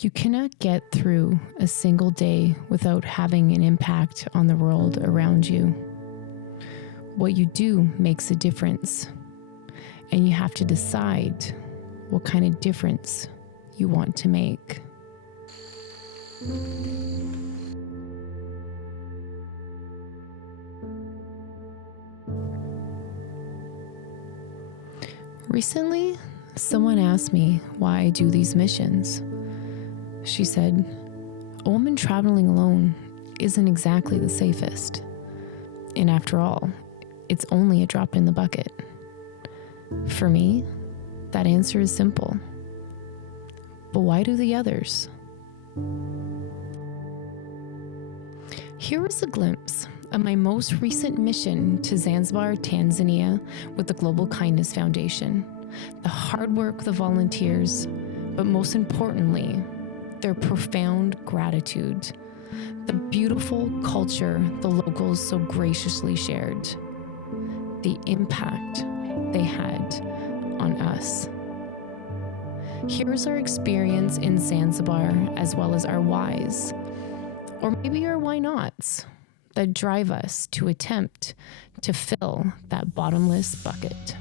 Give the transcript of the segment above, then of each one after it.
You cannot get through a single day without having an impact on the world around you. What you do makes a difference, and you have to decide what kind of difference you want to make. Recently, someone asked me why I do these missions. She said, "A woman traveling alone isn't exactly the safest. And after all, it's only a drop in the bucket." For me, that answer is simple. But why do the others? Here is a glimpse of my most recent mission to Zanzibar, Tanzania with the Global Kindness Foundation. The hard work of the volunteers, but most importantly, their profound gratitude. The beautiful culture the locals so graciously shared. The impact they had on us. Here's our experience in Zanzibar, as well as our whys, or maybe our why nots, that drive us to attempt to fill that bottomless bucket.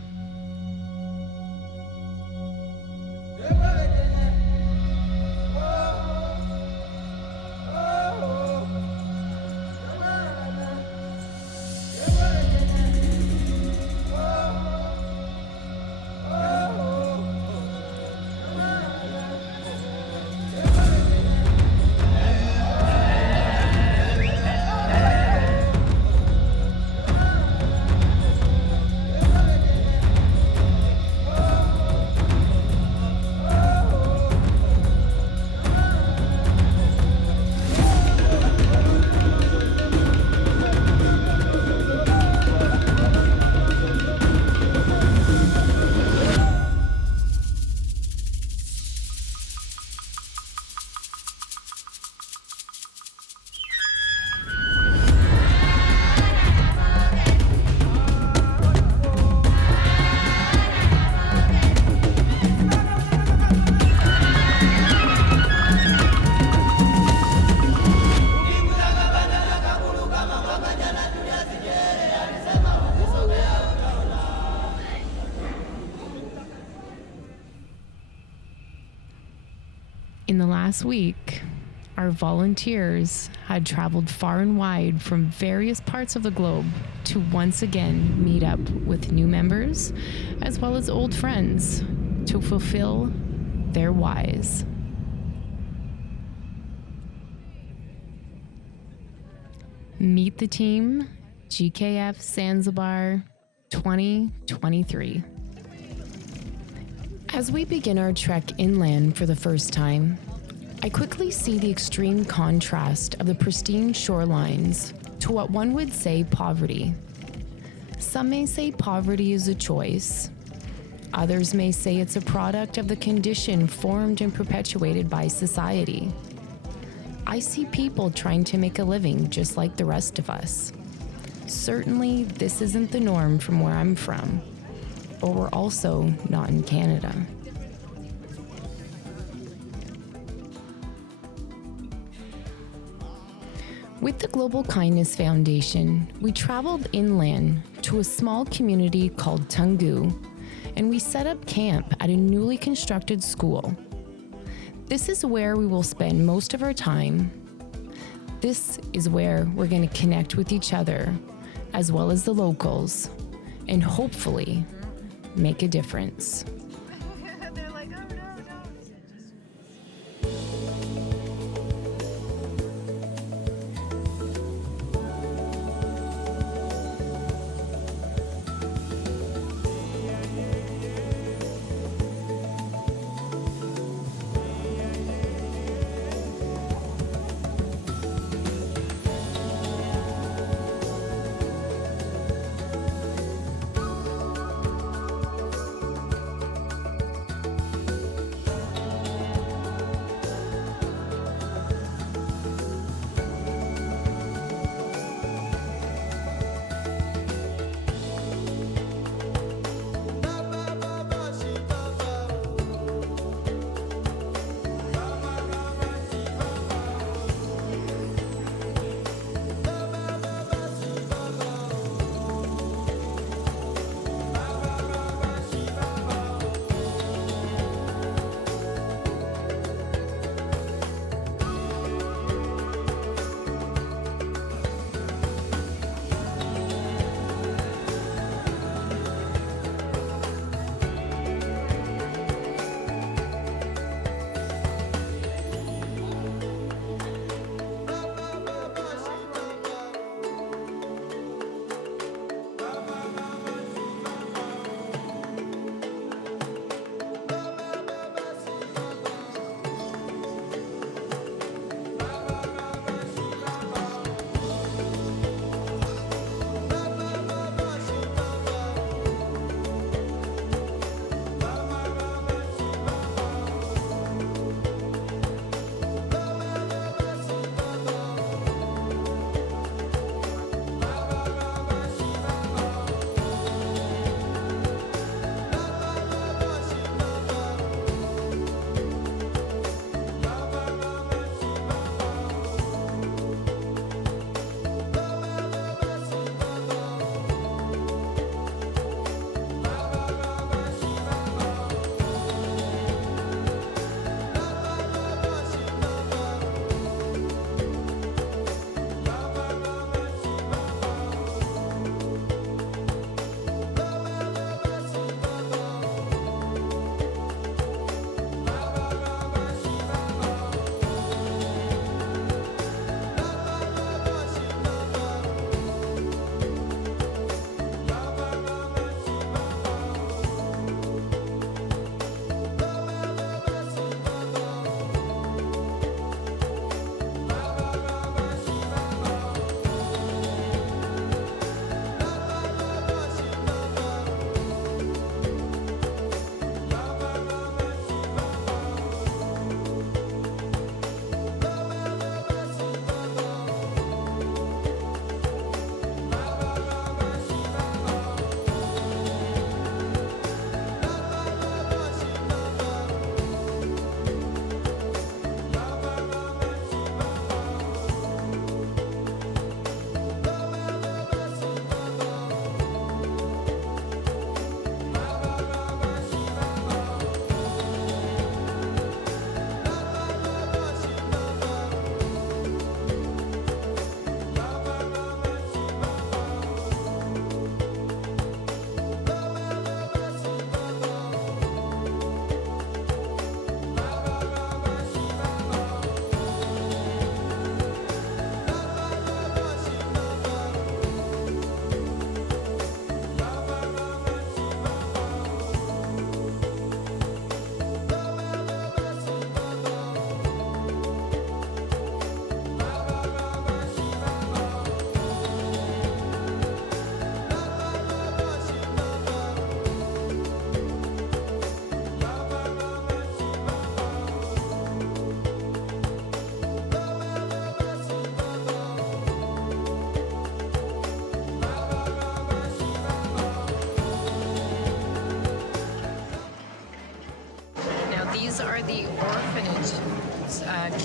In the last week, our volunteers had traveled far and wide from various parts of the globe to once again meet up with new members, as well as old friends, to fulfill their whys. Meet the team, GKF Zanzibar 2023. As we begin our trek inland for the first time, I quickly see the extreme contrast of the pristine shorelines to what one would say poverty. Some may say poverty is a choice. Others may say it's a product of the condition formed and perpetuated by society. I see people trying to make a living just like the rest of us. Certainly, this isn't the norm from where I'm from. But we're also not in Canada. With the Global Kindness Foundation, we traveled inland to a small community called Tungu, and we set up camp at a newly constructed school. This is where we will spend most of our time. This is where we're going to connect with each other, as well as the locals, and hopefully make a difference. They're like, oh no.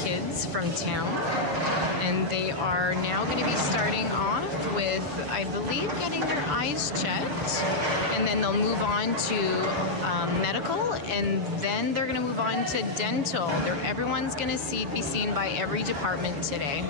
kids from town, and they are now going to be starting off with, I believe, getting their eyes checked, and then they'll move on to medical, and then they're going to move on to dental. Everyone's going to be seen by every department today.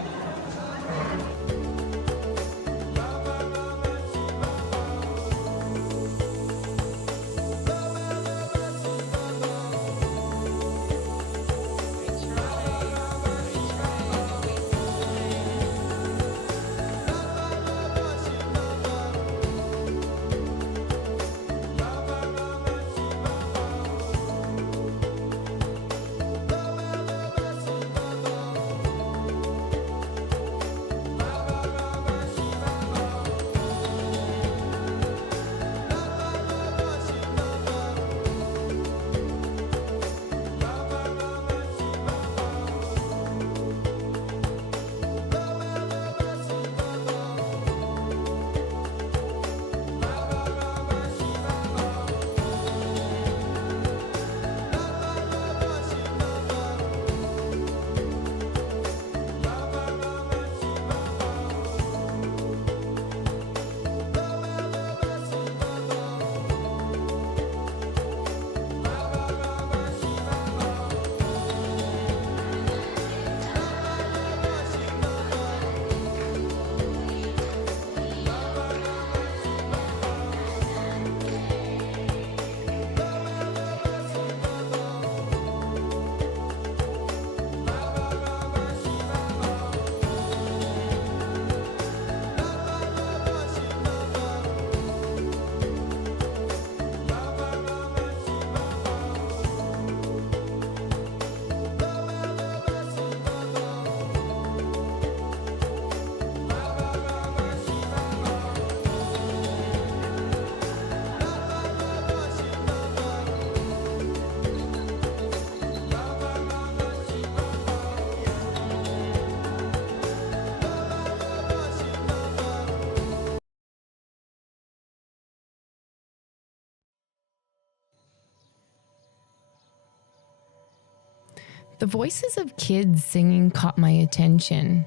The voices of kids singing caught my attention.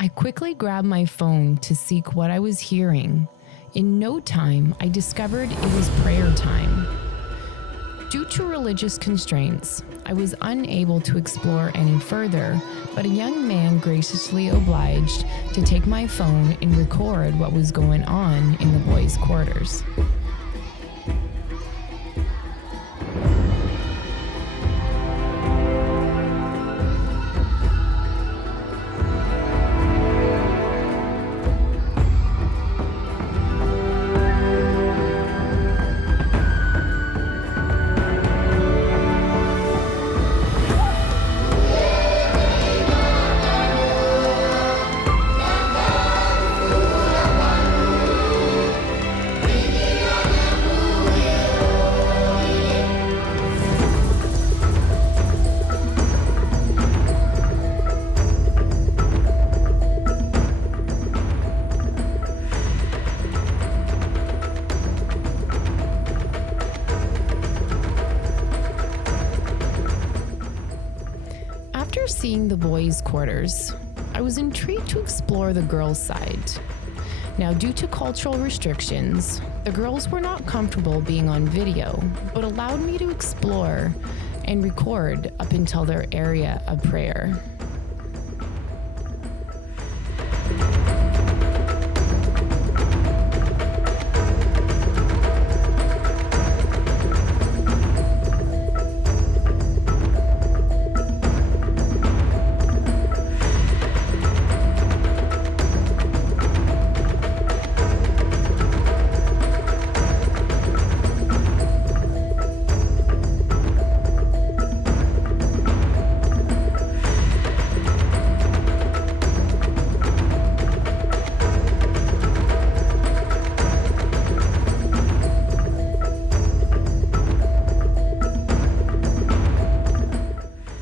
I quickly grabbed my phone to seek what I was hearing. In no time, I discovered it was prayer time. Due to religious constraints, I was unable to explore any further, but a young man graciously obliged to take my phone and record what was going on in the boys' quarters. After seeing the boys' quarters, I was intrigued to explore the girls' side. Now, due to cultural restrictions, the girls were not comfortable being on video, but allowed me to explore and record up until their area of prayer.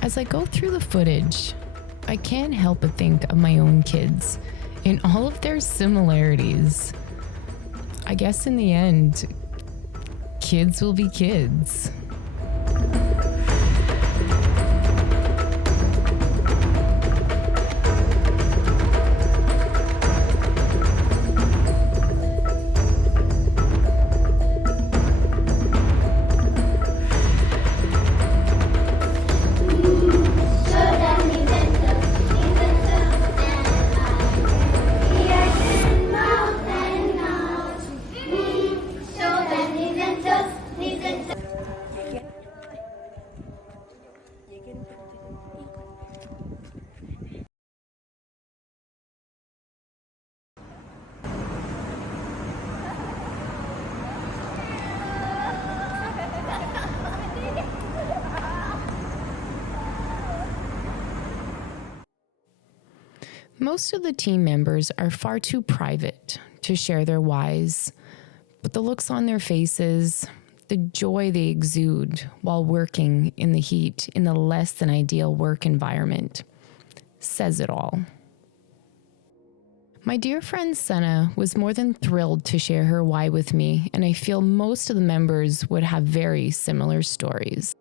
As I go through the footage, I can't help but think of my own kids and all of their similarities. I guess in the end, kids will be kids. Most of the team members are far too private to share their whys, but the looks on their faces, the joy they exude while working in the heat in the less than ideal work environment says it all. My dear friend Senna was more than thrilled to share her why with me, and I feel most of the members would have very similar stories.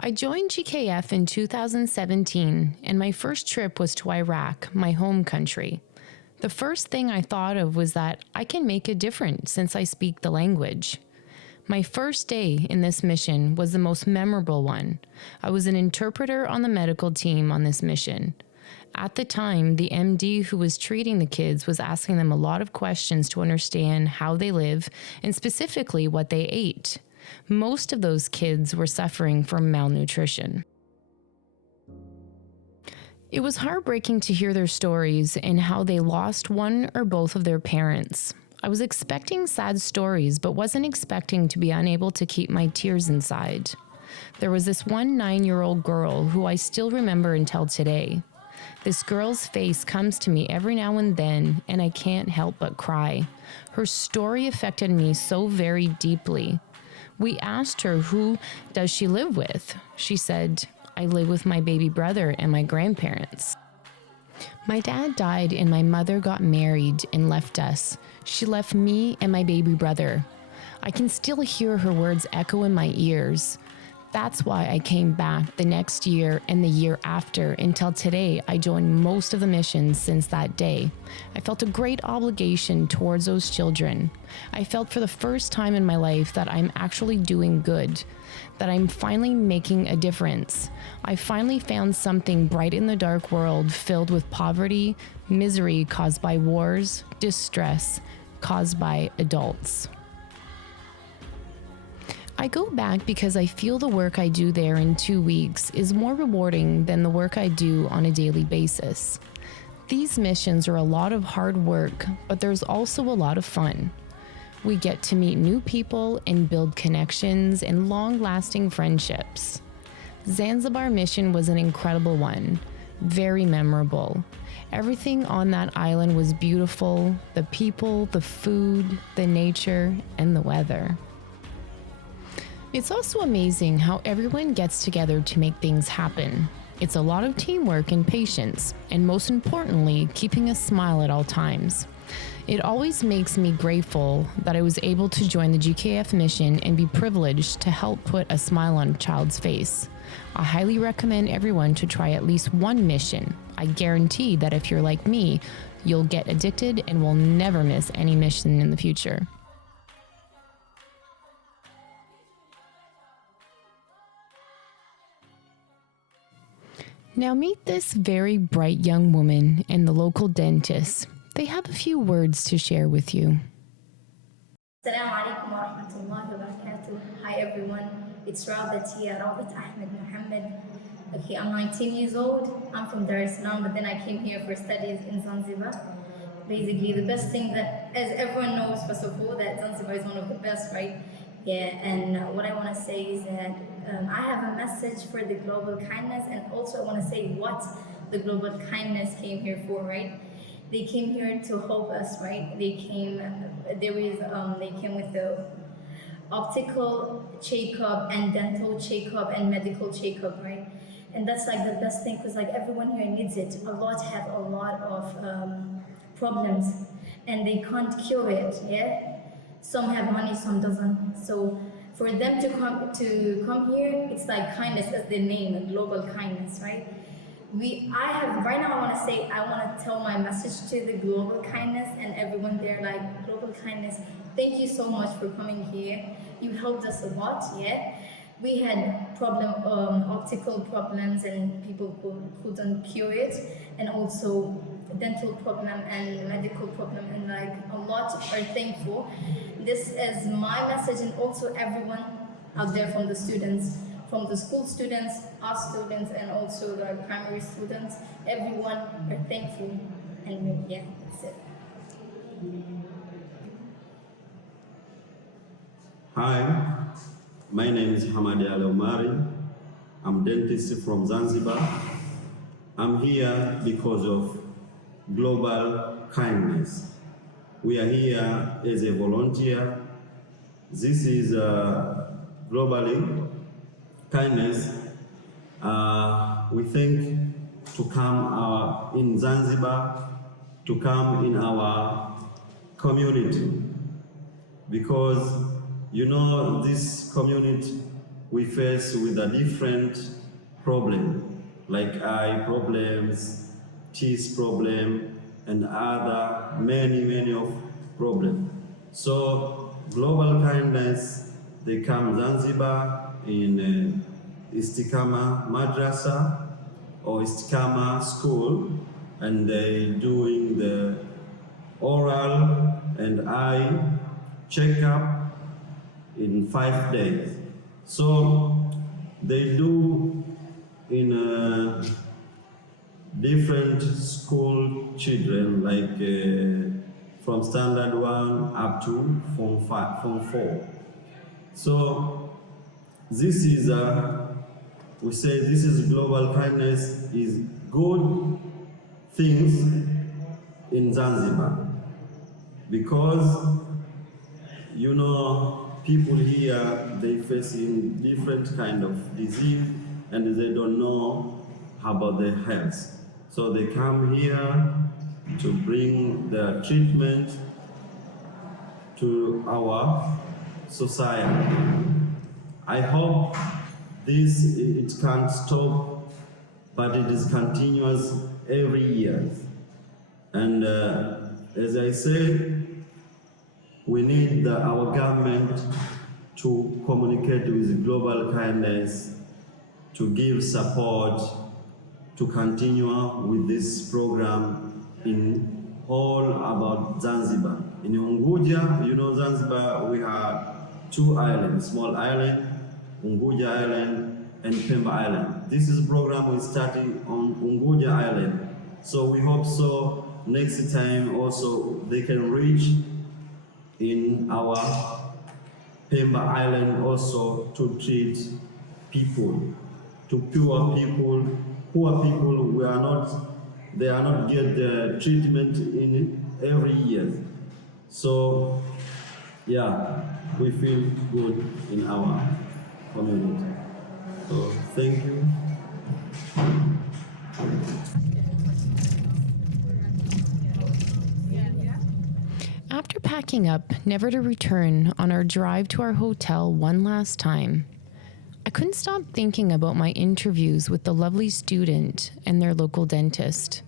I joined GKF in 2017, and my first trip was to Iraq, my home country. The first thing I thought of was that I can make a difference since I speak the language. My first day in this mission was the most memorable one. I was an interpreter on the medical team on this mission. At the time, the MD who was treating the kids was asking them a lot of questions to understand how they live and specifically what they ate. Most of those kids were suffering from malnutrition. It was heartbreaking to hear their stories and how they lost one or both of their parents. I was expecting sad stories, but wasn't expecting to be unable to keep my tears inside. There was this one 9-year-old girl who I still remember until today. This girl's face comes to me every now and then, and I can't help but cry. Her story affected me so very deeply. We asked her, who does she live with? She said, I live with my baby brother and my grandparents. My dad died and my mother got married and left us. She left me and my baby brother. I can still hear her words echo in my ears. That's why I came back the next year and the year after until today. I joined most of the missions since that day. I felt a great obligation towards those children. I felt for the first time in my life that I'm actually doing good, that I'm finally making a difference. I finally found something bright in the dark world filled with poverty, misery caused by wars, distress caused by adults. I go back because I feel the work I do there in 2 weeks is more rewarding than the work I do on a daily basis. These missions are a lot of hard work, but there's also a lot of fun. We get to meet new people and build connections and long-lasting friendships. Zanzibar mission was an incredible one, very memorable. Everything on that island was beautiful, the people, the food, the nature, and the weather. It's also amazing how everyone gets together to make things happen. It's a lot of teamwork and patience, and most importantly, keeping a smile at all times. It always makes me grateful that I was able to join the GKF mission and be privileged to help put a smile on a child's face. I highly recommend everyone to try at least one mission. I guarantee that if you're like me, you'll get addicted and will never miss any mission in the future. Now meet this very bright young woman and the local dentist. They have a few words to share with you. Assalamu alaikum wa rahmatullahi wa barakatuh. Hi everyone, it's Rawdat here, Rawdat Ahmed Mohammed. Okay, I'm 19 years old. I'm from Dar es Salaam, but then I came here for studies in Zanzibar. Basically, the best thing that, as everyone knows, first of all, that Zanzibar is one of the best, right? Yeah, and what I want to say is that I have a message for the global kindness, and also I want to say what the global kindness came here for, right? They came here to help us, right? They came with the optical checkup and dental checkup and medical checkup, right? And that's like the best thing because like everyone here needs it. A lot have a lot of problems and they can't cure it, yeah? Some have money, some doesn't. So for them to come here, it's like kindness as the name, global kindness, right? Right now I want to tell my message to the global kindness and everyone there, like global kindness, thank you so much for coming here. You helped us a lot, yeah? We had optical problems and people couldn't cure it, and also dental problem and medical problem, and like a lot are thankful. This is my message, and also everyone out there from the students, from the school students, us students, and also the primary students, everyone are thankful, and yeah, that's it. Hi, my name is Hamadi Al Omari. I'm dentist from Zanzibar. I'm here because of global kindness. We are here as a volunteer. This is globally kindness. We think to come in Zanzibar, to come in our community, because this community we face with a different problem, like eye problems, teeth problem, and other many of problems. So global kindness, they come Zanzibar in Istikama Madrasa or Istikama school, and they doing the oral and eye checkup in 5 days. So they do in different school children, like from standard 1 up to form 4. So this is we say this is global kindness, is good things in Zanzibar, because people here, they facing different kind of disease and they don't know about their health. So they come here to bring the treatment to our society. I hope it can't stop, but it is continuous every year. And as I say, we need our government to communicate with global kindness, to give support, to continue with this program in all about Zanzibar. In Unguja, Zanzibar, we have 2 islands, small island, Unguja Island and Pemba Island. This is a program we started on Unguja Island. So we hope so next time also they can reach in our Pemba Island also to treat people, to poor people. Poor people, they are not get the treatment in every year. So yeah, we feel good in our community. So thank you. After packing up, never to return, on our drive to our hotel one last time, I couldn't stop thinking about my interviews with the lovely student and their local dentist.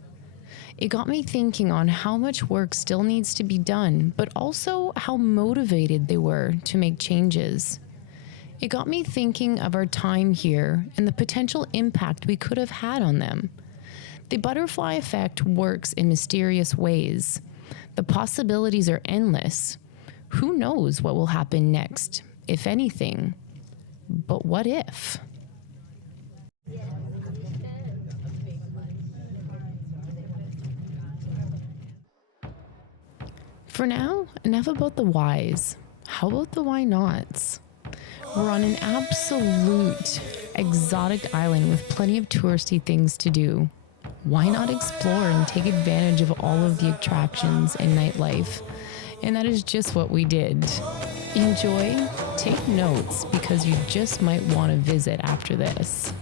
It got me thinking on how much work still needs to be done, but also how motivated they were to make changes. It got me thinking of our time here and the potential impact we could have had on them. The butterfly effect works in mysterious ways. The possibilities are endless. Who knows what will happen next, if anything? But what if? For now, enough about the whys. How about the why nots? We're on an absolute exotic island with plenty of touristy things to do. Why not explore and take advantage of all of the attractions and nightlife? And that is just what we did. Enjoy, take notes, because you just might want to visit after this.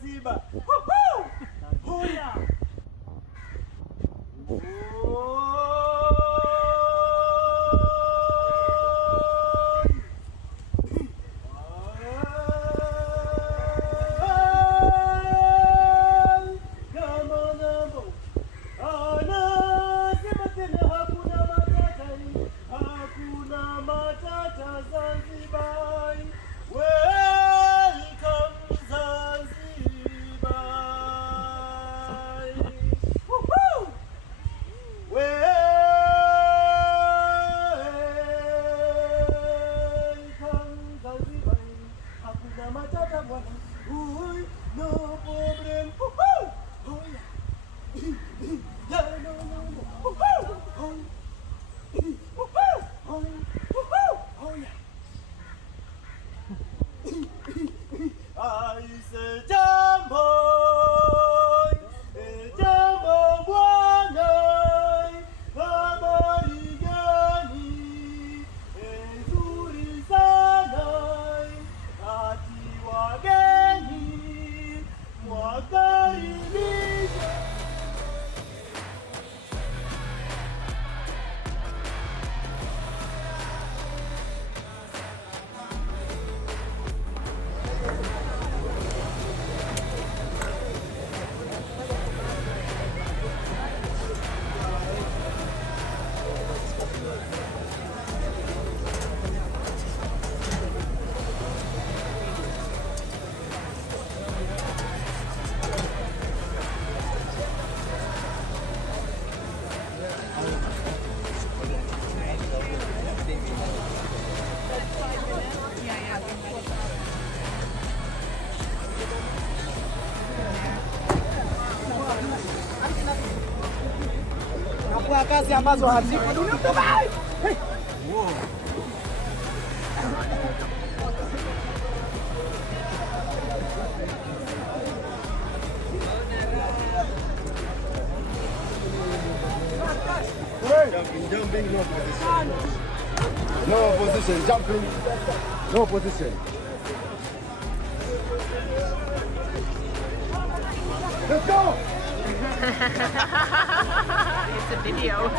Zanzibar. Woohoo! Oh yeah! Anasema tena hakuna matata Zanzibar. Welcome Zanzibar. Woohoo! Welcome Zanzibar. Hakuna matata bwana. Ui, no problem. Woohoo! Oh yeah. Yeah, no, no, no. Woohoo! Oh, woohoo! Oh, woohoo! Oh yeah. I say jambo, jambo bwana, habari gani? Nzuri sana, ati wageni mwakaribisha. Kwa kazi ambazo hazipo dunia. Jumping, no position. No position, jumping, no position. Let's go! It's a video.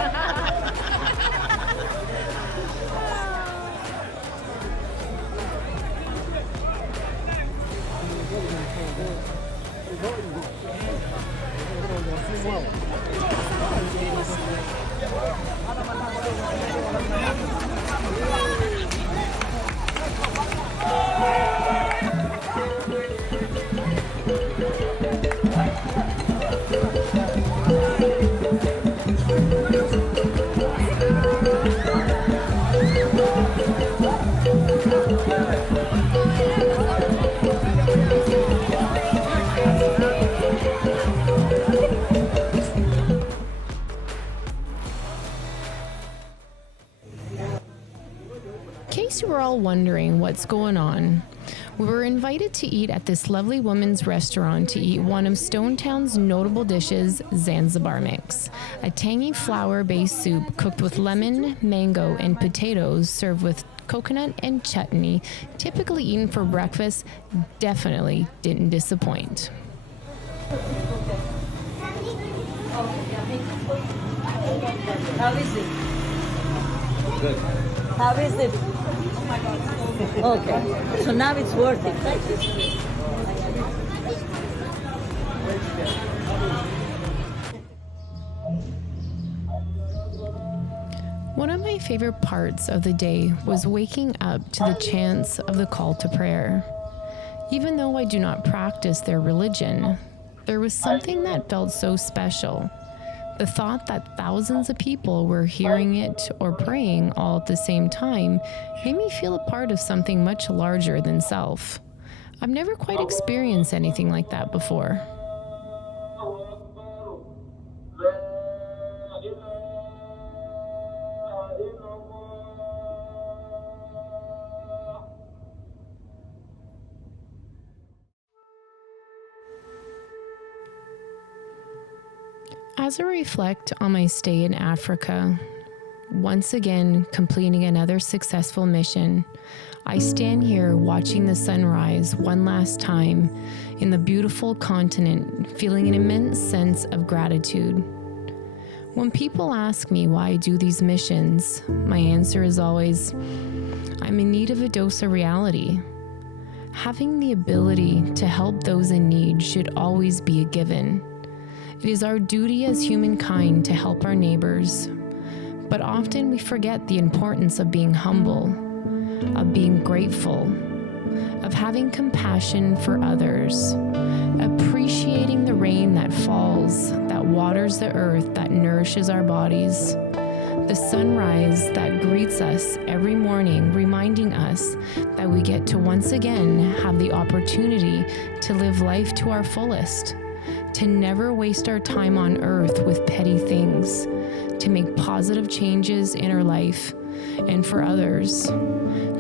In case you were all wondering what's going on, we were invited to eat at this lovely woman's restaurant to eat one of Stone Town's notable dishes, Zanzibar Mix, a tangy flour-based soup cooked with lemon, mango, and potatoes served with coconut and chutney, typically eaten for breakfast. Definitely didn't disappoint. How is it? Good. How is it? Okay, so now it's worth it. One of my favorite parts of the day was waking up to the chants of the call to prayer. Even though I do not practice their religion, there was something that felt so special. The thought that thousands of people were hearing it or praying all at the same time made me feel a part of something much larger than self. I've never quite experienced anything like that before. As I reflect on my stay in Africa, once again completing another successful mission, I stand here watching the sunrise one last time in the beautiful continent, feeling an immense sense of gratitude. When people ask me why I do these missions, my answer is always, I'm in need of a dose of reality. Having the ability to help those in need should always be a given. It is our duty as humankind to help our neighbors, but often we forget the importance of being humble, of being grateful, of having compassion for others, appreciating the rain that falls, that waters the earth, that nourishes our bodies, the sunrise that greets us every morning, reminding us that we get to once again have the opportunity to live life to our fullest, to never waste our time on earth with petty things, to make positive changes in our life and for others,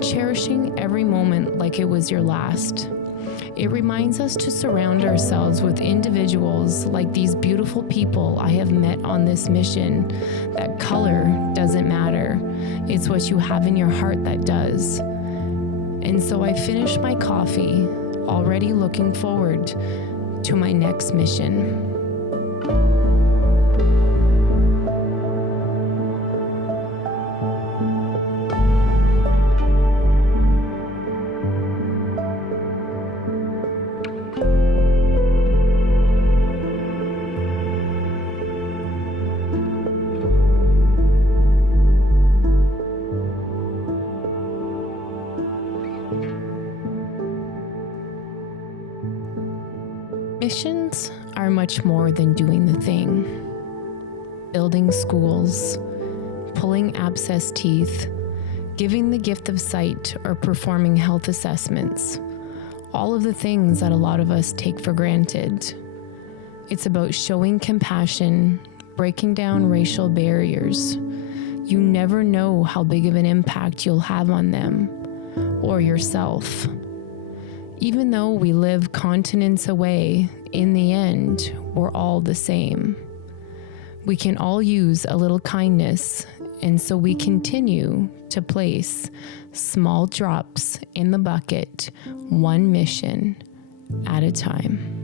cherishing every moment like it was your last. It reminds us to surround ourselves with individuals like these beautiful people I have met on this mission, that color doesn't matter. It's what you have in your heart that does. And so I finished my coffee, already looking forward to my next mission. Missions are much more than doing the thing. Building schools, pulling abscessed teeth, giving the gift of sight, or performing health assessments. All of the things that a lot of us take for granted. It's about showing compassion, breaking down racial barriers. You never know how big of an impact you'll have on them or yourself. Even though we live continents away, in the end, we're all the same. We can all use a little kindness, and so we continue to place small drops in the bucket, one mission at a time.